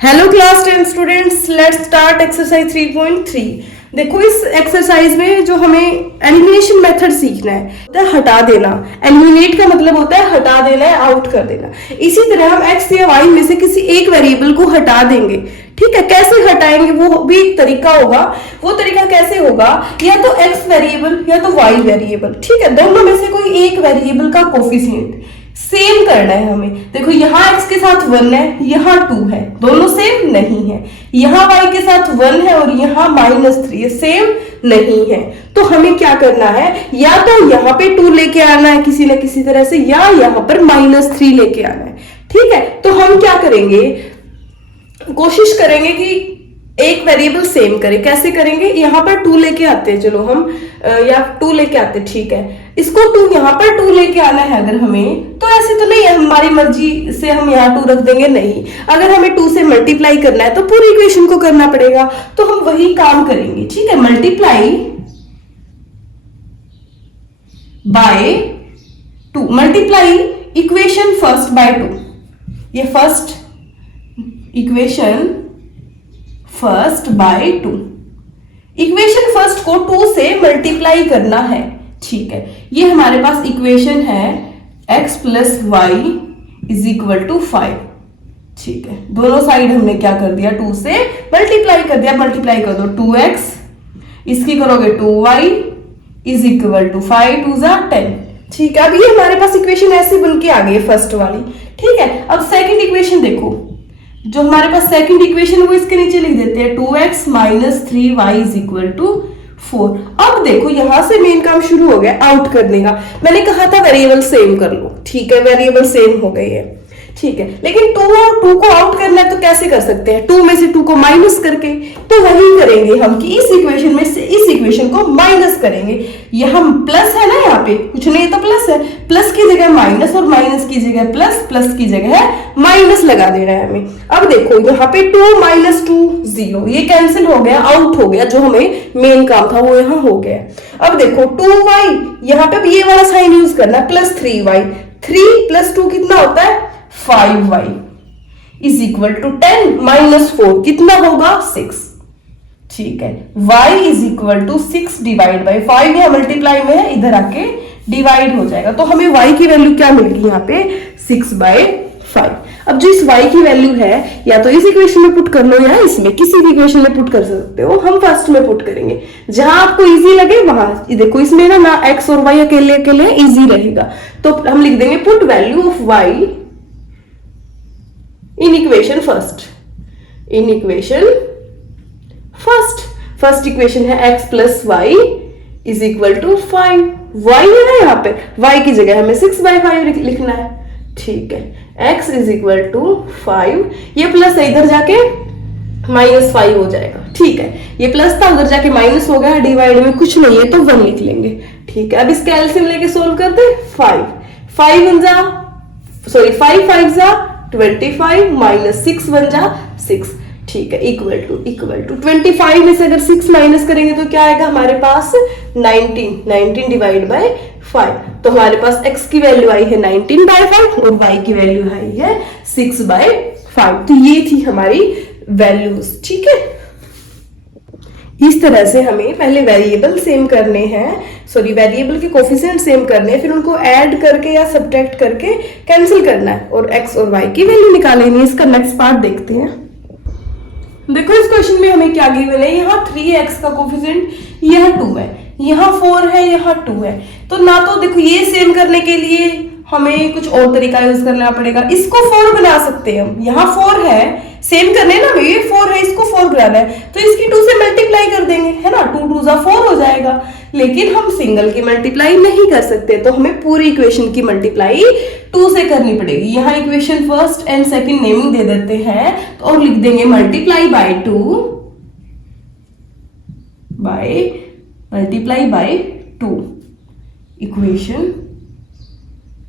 Hello class 10 students, let's start exercise 3.3। देखो इस exercise में जो हमें एलिमिनेशन मेथड सीखना है तो हटा देना। एलिमिनेट का मतलब होता है हटा देना है, आउट कर देना। इसी तरह हम एक्स या वाई में से किसी एक वेरिएबल को हटा देंगे। ठीक है, कैसे हटाएंगे वो भी एक तरीका होगा। वो तरीका कैसे होगा, या तो एक्स वेरिएबल या तो वाई वेरिएबल। ठीक है, दोनों में से कोई एक वेरिएबल का कोफिशिएंट सेम करना है हमें। देखो यहाँ x के साथ 1 है, यहाँ 2 है, दोनों सेम नहीं है। यहाँ y के साथ 1 है और यहाँ -3 है, सेम नहीं है। तो हमें क्या करना है, या तो यहाँ पे 2 लेके आना है किसी न किसी तरह से, या यहाँ पर -3 लेके आना है। ठीक है, तो हम क्या करेंगे, कोशिश करेंगे कि एक वेरिएबल सेम करें। कैसे करेंगे, यहाँ पर 2 लेके आते हैं, चलो हम या 2 लेके आते हैं। ठीक है, इसको 2 यहाँ पर 2 लेके आना है अगर हमें, तो ऐसे तो नहीं है हमारी मर्जी से हम यहाँ 2 रख देंगे, नहीं। अगर हमें 2 से मल्टीप्लाई करना है तो पूरी इक्वेशन को करना पड़ेगा, तो हम वही काम करेंगे। ठीक है, multiply by 2, multiply equation first by 2। ये first equation first by 2, equation first को 2 से मल्टीप्लाई करना है। ठीक है, ये हमारे पास इक्वेशन है x plus y is equal to 5। ठीक है, दोनों साइड हमने क्या कर दिया, 2 से मल्टीप्लाई कर दिया। मल्टीप्लाई कर दो, 2x इसकी करोगे 2y इज इक्वल टू 5 2 जा 10। ठीक है, अब ये हमारे पास इक्वेशन ऐसे बन के आ गई है फर्स्ट वाली। ठीक है, अब सेकंड इक्वेशन देखो, जो हमारे पास सेकंड इक्वेशन वो इसके नीचे लिख देते हैं, 2x minus 3y is equal to 4। अब देखो यहां से मेन काम शुरू हो गया आउट करने का। मैंने कहा था वेरिएबल सेम कर लो। ठीक है, वेरिएबल सेम हो गई है। ठीक है, लेकिन 2 और 2 को आउट करना है तो कैसे कर सकते हैं, 2 में से 2 को माइनस करके। तो वही करेंगे हम कि इस इक्वेशन में से इस इक्वेशन को माइनस करेंगे। यहाँ प्लस है ना, यहाँ पे कुछ नहीं तो प्लस है, प्लस की जगह माइनस और माइनस की जगह प्लस, प्लस की जगह है माइनस लगा देना है हमें। अब देखो यहाँ पे 2 - 2 0, ये कैंसिल हो गया, आउट हो गया। जो हमें मेन काम था वो यहाँ हो गया। अब देखो 2y, यहाँ पे ये वाला साइन यूज करना, प्लस 3y, 3 + 2 कितना होता है 5y इज इक्वल टू 10 - 4 कितना होगा 6। ठीक है, y is equal to 6 divide by 5, यह मल्टीप्लाई में है, इधर आके डिवाइड हो जाएगा। तो हमें y की वैल्यू क्या मिलेगी यहाँ पे 6/5। अब जो इस y की वैल्यू है, या तो इस इक्वेशन में पुट कर लो या इसमें किसी भी इक्वेशन में पुट कर सकते हो। हम फर्स्ट में पुट करेंगे, जहां आपको इजी लगे वहां। देखो इसमें ना x और y अकेले अकेले इजी रहेगा, तो हम लिख देंगे put value of y in equation first. In equation first equation है x plus y is equal to 5। y है ना, यहाँ पे y की जगह हमें 6/5 लिखना है। ठीक है, x इज इक्वल टू 5, ये प्लस है इधर जाके -5 हो जाएगा। ठीक है, ये प्लस था उधर जाके माइनस हो गया, डिवाइड में कुछ नहीं है तो 1 लिख लेंगे। ठीक है, अब इसके एलसीएम लेके सोल्व करते, 5 5 5 जा 25 माइनस 6 1 जा 6। ठीक है, इक्वल टू 25 में से अगर 6 माइनस करेंगे तो क्या आएगा हमारे पास 19 डिवाइड बाय 5। तो हमारे पास x की वैल्यू आई है 19/5 और y की वैल्यू आई है 6/5। तो ये थी हमारी वैल्यूज। ठीक है, इस तरह से हमें पहले वेरिएबल सेम करने हैं, वेरिएबल के कोफिशिएंट सेम करने हैं, फिर उनको ऐड करके या सब्ट्रैक्ट करके कैंसिल करना है और x और y की वैल्यू निकालेनी है। इसका नेक्स्ट पार्ट देखते हैं। देखो इस क्वेश्चन में हमें क्या गिवन है, यहाँ 3x का कोफिशिएंट यहाँ 2 है, यहाँ 4 है, यहाँ 2 है। तो ना तो देखो ये सेम करने के लिए हमें कुछ और तरीका यूज करना पड़ेगा। इसको 4 बना सकते हैं हम, यहाँ 4 है, सेम करने ना, ये 4 है, इसको 4 बनाना है तो इसकी 2 से मल्टीप्लाई कर देंगे, है ना, 2 2 जा 4 हो जाएगा। लेकिन हम सिंगल की मल्टीप्लाई नहीं कर सकते, तो हमें पूरी इक्वेशन की मल्टीप्लाई 2 से करनी पड़ेगी। यहाँ equation first and second naming दे देते हैं तो और लिख देंगे मल्टीप्लाई बाय 2 इक्वेशन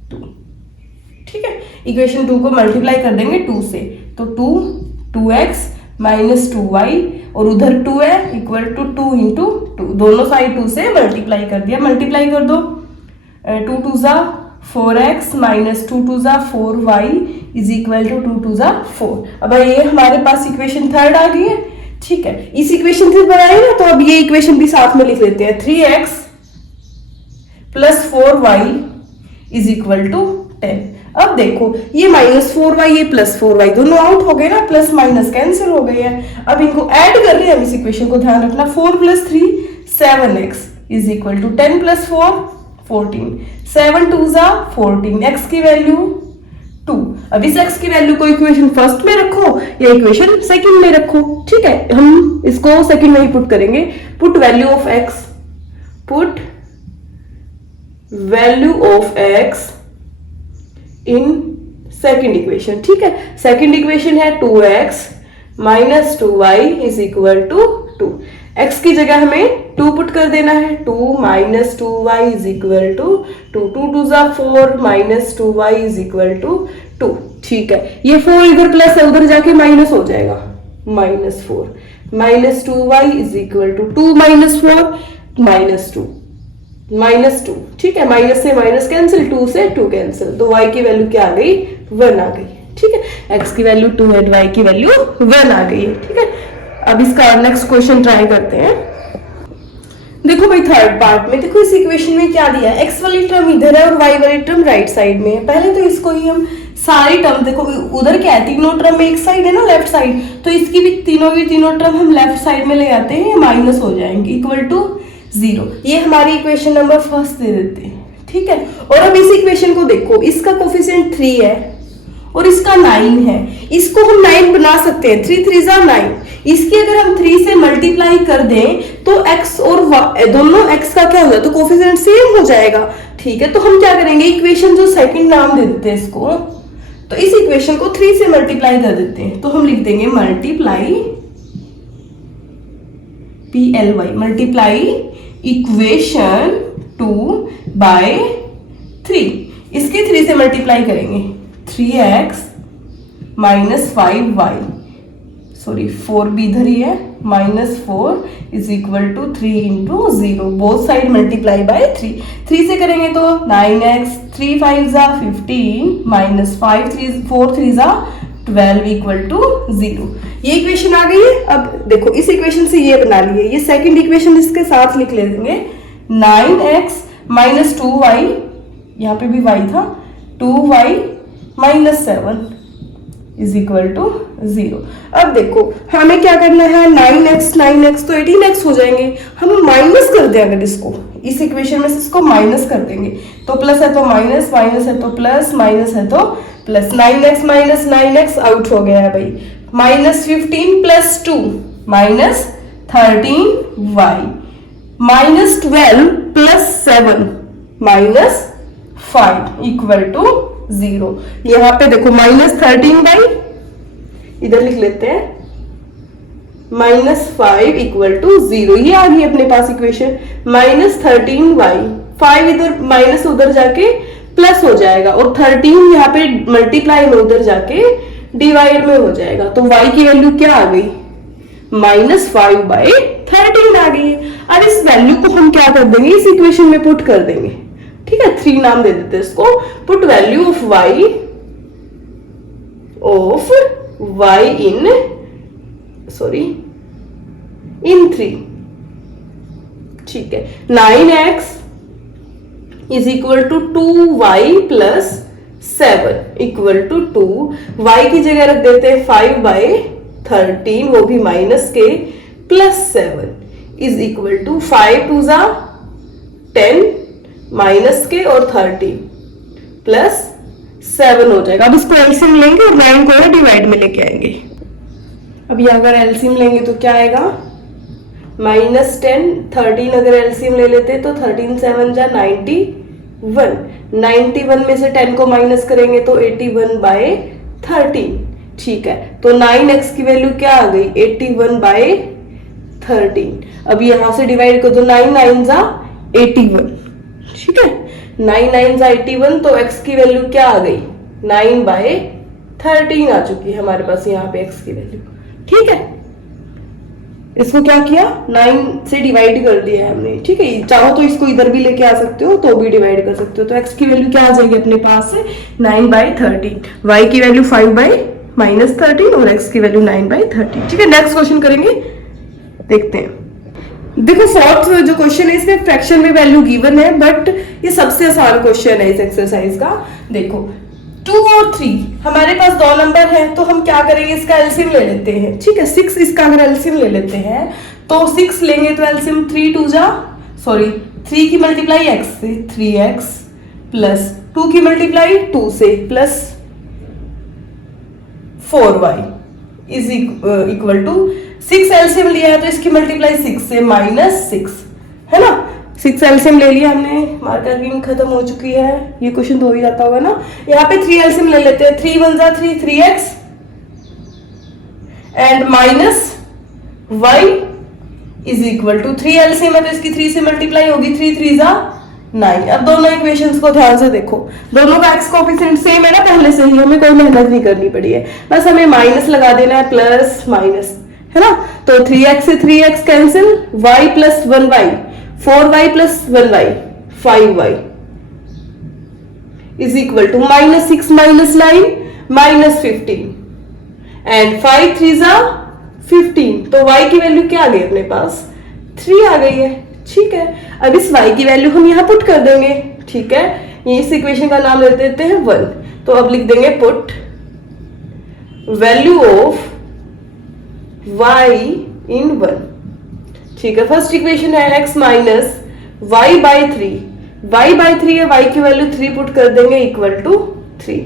2। ठीक है, इक्वेशन 2 को मल्टीप्लाई कर देंगे 2 से, तो 2x माइनस 2y और उधर 2 है इक्वल टू 2 इंटू 2, दोनों साइड 2 से मल्टीप्लाई कर दिया। मल्टीप्लाई कर दो, 2 2 जा 4x माइनस 2 2 जा 4y इज इक्वल टू 2 2 जा 4। अब ये हमारे पास इक्वेशन थर्ड आ गई है। ठीक है, इस इक्वेशन से बनाई ना, तो अब ये इक्वेशन भी साथ में लिख लेते हैं। 3x plus 4y is equal to 10। अब देखो ये -4y ये +4y दोनों आउट हो गए ना, प्लस माइनस कैंसिल हो गए हैं। अब इनको ऐड कर रहे हैं हम इस इक्वेशन को, ध्यान रखना। 4 + 3 7x इज इक्वल टू 10 + 4 14 7 2 जा 14, x की वैल्यू 2। अब इस x की वैल्यू को इक्वेशन फर्स्ट में रखो या इक्वेशन सेकंड में रखो। ठीक है, हम इसको सेकंड में ही पुट करेंगे। Put value of x, put value of x in second equation. ठीक है, सेकंड इक्वेशन है 2x minus 2y is equal to 2। x की जगह हमें 2 पुट कर देना है। 2 minus 2y is equal to 2 2 2 जा 4 minus 2y is equal to 2। ठीक है, ये 4 इधर प्लस है, उधर जाके माइनस हो जाएगा। -4 minus 2y is equal to 2 minus 4 -2। ठीक है, माइनस से माइनस कैंसिल, 2 से 2 कैंसिल, तो y की वैल्यू क्या आ गई? 1 आ गई। ठीक है, x की वैल्यू 2 है, y की वैल्यू 1 आ गई है। ठीक है, अब इसका नेक्स्ट क्वेश्चन ट्राई करते हैं। देखो भाई थर्ड पार्ट में देखो, इस इक्वेशन में क्या दिया है? x वाली टर्म इधर है और y वाली टर्म राइट साइड में है। पहले तो इसको ही हम सारी टर्म, देखो उधर क्या है, तीनों टर्म एक साइड है ना, लेफ्ट साइड, तो इसकी भी तीनों टर्म हम लेफ्ट साइड में ले आते हैं, माइनस हो जाएंगे, इक्वल टू 0। ये हमारी इक्वेशन नंबर फर्स्ट दे देते हैं। ठीक है, और अब इस इक्वेशन को देखो, इसका कोफिशिएंट 3 है और इसका 9 है। इसको हम 9 बना सकते हैं, 3 3 जा 9। इसकी अगर हम 3 से मल्टीप्लाई कर दें तो x और दोनों x का क्या हो जाए, तो कोफिशिएंट सेम हो जाएगा। ठीक है, तो हम क्या करेंगे, इक्वेशन जो सेकंड नाम दे देते हैं इसको, तो इस इक्वेशन को 3 से मल्टीप्लाई कर देते हैं, तो हम लिख देंगे multiply PLY, multiply equation 2 by 3। इसकी 3 से मल्टीप्लाई करेंगे, 3x माइनस 5y, सॉरी 4 भी इधर ही है, -4 is equal to 3 into 0, both side multiply by 3। 3 से करेंगे तो 9x, 3 5 जा 15 माइनस 5 3 4 3 जा 12 इक्वल टू 0। ये इक्वेशन आ गई है। अब देखो इस इक्वेशन से ये बना लिए, ये सेकंड इक्वेशन इसके साथ लिख ले देंगे। 9x माइनस 2y, यहाँ पे भी y था, 2y minus 7 is equal to 0। अब देखो हमें क्या करना है, 9x तो 18x हो जाएंगे। हम माइनस कर दें, अगर इसको इस इक्वेशन में से इसको माइनस कर देंगे तो प्लस है तो माइनस, माइनस है तो प्लस, माइनस है तो plus. 9x minus 9x out हो गया है भाई, -15 plus 2 -13y, -12 plus 7 -5 equal to 0। यहाँ पे देखो -13y, इधर लिख लेते हैं, -5 इक्वल टू 0। ये आ गई अपने पास इक्वेशन। -13y, 5 इधर माइनस उधर जाके प्लस हो जाएगा, और 13 यहाँ पे मल्टीप्लाई में उधर जाके डिवाइड में हो जाएगा, तो y की वैल्यू क्या आ गई, -5/13 आ गई। अब इस वैल्यू को हम क्या कर देंगे, इस इक्वेशन में पुट कर देंगे। ठीक है, 3 नाम दे देते हैं इसको। Put value of y in 3। ठीक है, 9x is equal to 2y plus 7 equal to 2। y की जगह रख देते हैं 5/13, वो भी माइनस के, प्लस 7 इज इक्वल टू 5 2 जा 10 माइनस के और 30 प्लस 7 हो जाएगा। अब इसको एलसीएम लेंगे और 9 को डिवाइड में लेके आएंगे। अब ये अगर एलसीएम लेंगे तो क्या आएगा, -10, 13 अगर एलसीएम ले लेते तो 13 7 जा 91, 91 में से 10 को माइनस करेंगे तो 81/13। ठीक है, तो 9x की वैल्यू क्या आ गई, 81/13। अब यहाँ से डिवाइड कर दो, 9 9 जा 81। ठीक है, 9 9 जा 81, तो x की वैल्यू क्या आ गई, 9/13 आ चुकी है हमारे पास यहाँ पे x की वैल्यू। ठीक है, इसको क्या किया, 9 से डिवाइड कर दिया है हमने, ठीक है। चाहो तो इसको इधर भी लेके आ सकते हो तो भी डिवाइड कर सकते हो। तो x की वैल्यू क्या आ जाएगी अपने पास से 9/13, y की वैल्यू 5/-13 और x की वैल्यू 9/13, ठीक है। नेक्स्ट क्वेश्चन करेंगे, देखते हैं। देखो फोर्थ जो क्वेश्चन है इसमें फ्रैक्शन में वैल्यू गिवन है, बट ये सबसे आसान क्वेश्चन है इस एक्सरसाइज का। देखो 2 और 3 हमारे पास दो नंबर है, तो हम क्या करेंगे, इसका एलसीएम ले लेते हैं, ठीक है। 6 इसका अगर एलसीएम ले लेते हैं तो 6 लेंगे तो एलसीएम 3 की मल्टीप्लाई x से 3x प्लस 2 की मल्टीप्लाई 2 से plus 4y is equal to 6 LCM लिया है तो इसकी मल्टीप्लाई 6 से -6, है ना। 6 एलसीएम ले लिया हमने, मार्कर की खत्म हो चुकी है, ये क्वेश्चन तो हो ही जाता होगा ना। यहाँ पे 3 एलसीएम ले लेते हैं, 3 1 जा 3, 3x and -y is equal to 3 LCM है तो इसकी 3 से मल्टीप्लाई होगी, 3 3 जा 9। अब दोनों इक्वेशंस को ध्यान से देखो, दोनों का x कोएफिशिएंट सेम है ना पहले से ही, हमें कोई मेहनत नहीं करनी पड़ी है, बस हमें माइनस लगा देना है, प्लस माइनस, है ना। तो 3x से 3x cancel, y plus 1y, 4y plus 1y 5y is equal to -6 -9 -15 and 5 3 जा 15। तो y की वैल्यू क्या आ गई अपने पास, 3 आ गई है, ठीक है। अब इस y की वैल्यू हम यहां पुट कर देंगे, ठीक है। ये इस इक्वेशन का नाम ले देते हैं 1। तो अब लिख देंगे पुट वैल्यू ऑफ y इन 1, ठीक है। फर्स्ट इक्वेशन है x माइनस y/3, y/3 है, y की वैल्यू 3 पुट कर देंगे इक्वल टू 3,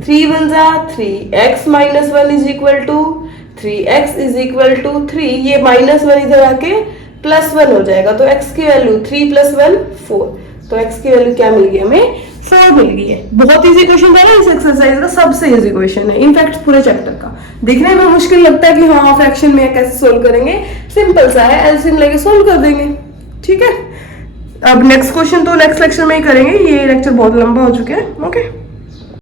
3 1 जा 3, x minus 1 is equal to 3x is equal to 3, ये -1 इधर आके +1 हो जाएगा, तो x की वैल्यू 3 + 1 4, तो x की वैल्यू क्या मिल गई हमें, 4 मिल गई है। बहुत इजी क्वेश्चन था ना इस एक्सरसाइज का, सबसे इजी क्वेश्चन है इनफैक्ट पूरे चैप्टर का। दिखने में मुश्किल लगता है कि हाँ फ्रैक्शन में कैसे सोल्व करेंगे, सिंपल सा है, एलसीएम लेके सोल्व कर देंगे, ठीक है। अब नेक्स्ट क्वेश्चन तो नेक्स्ट लेक्चर में ही करेंगे, ये लेक्चर बहुत लंबा हो चुका है, ओके।